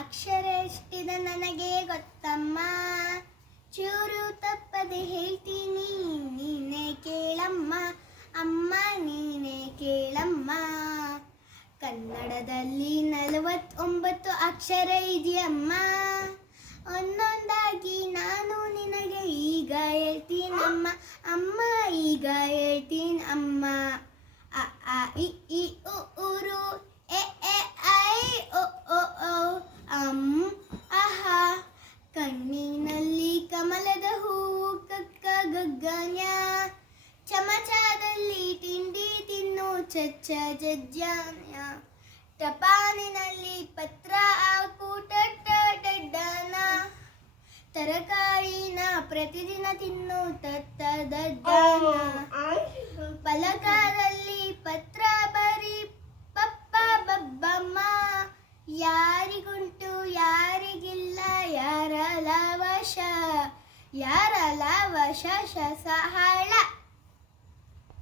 ಅಕ್ಷರ ಎಷ್ಟಿದ ನನಗೆ ಗೊತ್ತಮ್ಮ? ಚೂರು ತಪ್ಪದೆ ಹೇಳ್ತೀನಿ, ನೀನೆ ಕೇಳಮ್ಮ. ಅಮ್ಮ, ನೀನೇ ಕೇಳಮ್ಮ. ಕನ್ನಡದಲ್ಲಿ ನಲವತ್ತೊಂಬತ್ತು ಅಕ್ಷರ ಇದೆಯಮ್ಮ. ಒಂದೊಂದಾಗಿ ನಾನು ನಿನಗೆ ಈಗ ಹೇಳ್ತೀನಮ್ಮ. ಅಮ್ಮ, ಈಗ ಹೇಳ್ತೀನಿ ಅಮ್ಮ ಗಗ್ಗನ್ಯ ಚಮಚದಲ್ಲಿ ತಿಂಡಿ ತಿನ್ನು ಚಚ್ಚ ಜಜ್ಜಾನ್ಯ ಟಪಾನಿನಲ್ಲಿ ಪತ್ರ ಹಾಕು ಟಟ್ಟ ಡಡ್ಡನ ತರಕಾರಿನ ಪ್ರತಿದಿನ ತಿನ್ನು ತತ್ತ ದಡ್ಡನ ಫಲಕದಲ್ಲಿ ಪತ್ರ ಬರಿ ಪಪ್ಪ ಬಬ್ಬಮ್ಮ. ಯಾರಿಗುಂಟು ಯಾರಿಗಿಲ್ಲ ಯಾರ ವಶ ಯಾರ ಲವಶ ಸಹಳ